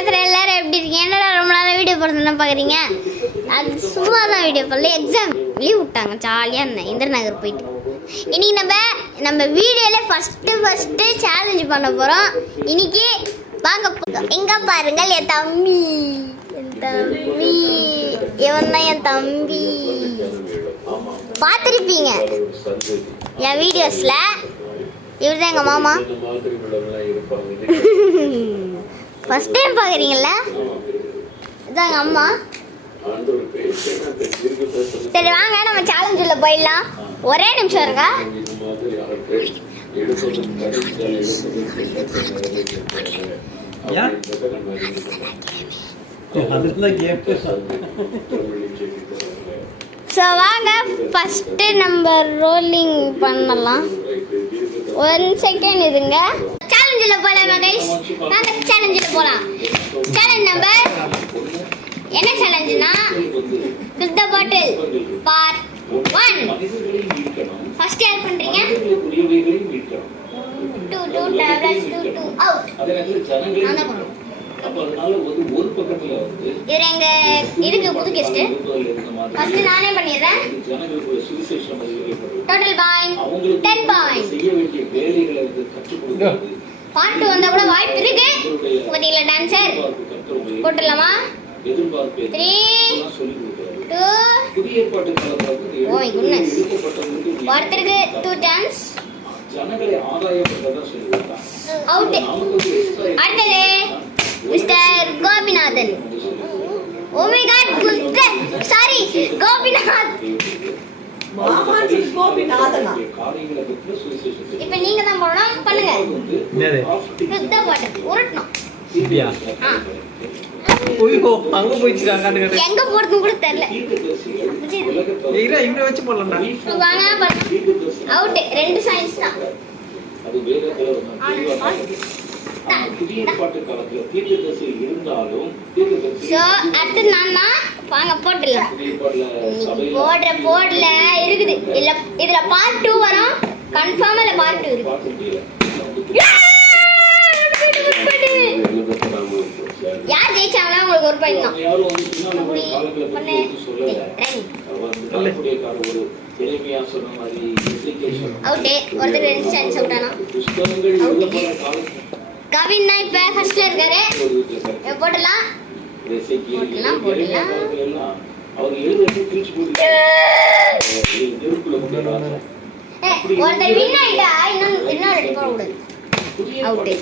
பேசுகிறேன். எல்லாரும் எப்படி இருக்கீங்க? என்னடா ரொம்ப நாளாக வீடியோ போடுறதுன்னு பார்க்குறீங்க? அது சும்மா தான் வீடியோ போடல. எக்ஸாம் லீவ் விட்டாங்க. ஜாலியாக இருந்தேன் இந்திர நகர் போயிட்டு. இன்னைக்கு நம்ம வீடியோவில் ஃபஸ்ட்டு சேலஞ்சு பண்ண போகிறோம். இன்னைக்கு வாங்க எங்கே பாருங்கள். என் தம்பி இவன் தான் என் தம்பி. பார்த்துருப்பீங்க என் வீடியோஸில். இவர் தான் எங்கள் மாமா. ஃபர்ஸ்ட் டைம் பார்க்குறீங்களா? இதுதான் எங்கள் அம்மா. சரி வாங்க நம்ம சேலஞ்சில் போயிடலாம். ஒரே நிமிஷம் இருங்க. ஸோ வாங்க ஃபஸ்ட்டு நம்ம ரோலிங் பண்ணலாம். 1 செகண்ட் இதுங்க. சேலஞ்சில் போகலாம் கைஸ். வாங்க சேலஞ்சில் போகலாம். சேலஞ்ச் நம்பர் என்ன சேலஞ்சுனா fill the bottle part 1. First யார் பண்றீங்க? 2 டேப்லெட்ஸ் 2 அவுட். நான் தான் பண்ணுவேன். இவர் எங்க இதுக்கு புது கெஸ்ட். ஃபர்ஸ்ட் நானே பண்ணிடுறேன். Total point 10 point. பாட்டு வந்தா கூட வாய்ப்பு இருக்கு. பாத்தீங்களா டான்சர்? போட்டுடலாமா? 3 2 ஓ மை குட்னஸ். ஒருத்தருக்கு 2 சான்ஸ். அவுட். அடுத்தது mister Gopinathan. Oh my god mister sorry Gopinath. கோபிநாதனா? இப்போ நீங்க தான் போறோம். பண்ணுங்க. என்னது? சுத்த பாட்டு உருட்டணும். இப்படியா? ஓய்யோ அங்க போயிடுச்சு. காட்டுங்க எங்க போறது கூட தெரியல. ஏய்ரா இங்க வச்சு போடலாம்டா. வாங்க அவுட். 2 சைன்ஸ் தான். அது வேற கலர். சோ அடுத்து நான் வாங்க போட்டுடலாம். போடல இருக்குது. இதுல பார்ட் 2 வரும். கன்ஃபார்மா இல்ல பார்ட் 2 இருக்கு. யார் ஜெயிச்சாங்களா உங்களுக்கு ஒரு பாயிண்ட் தான். அவுட்டே. ஒருத்தர் 2 சான்ஸ் அவுட் ஆனா. கவின் தான் இப்ப ஃபர்ஸ்ட்ல இருக்காரு. போடலாம். ஒருத்தர் வின் ஆயிட்டா இன்னொரு போட கூடாது. அவுட்டே.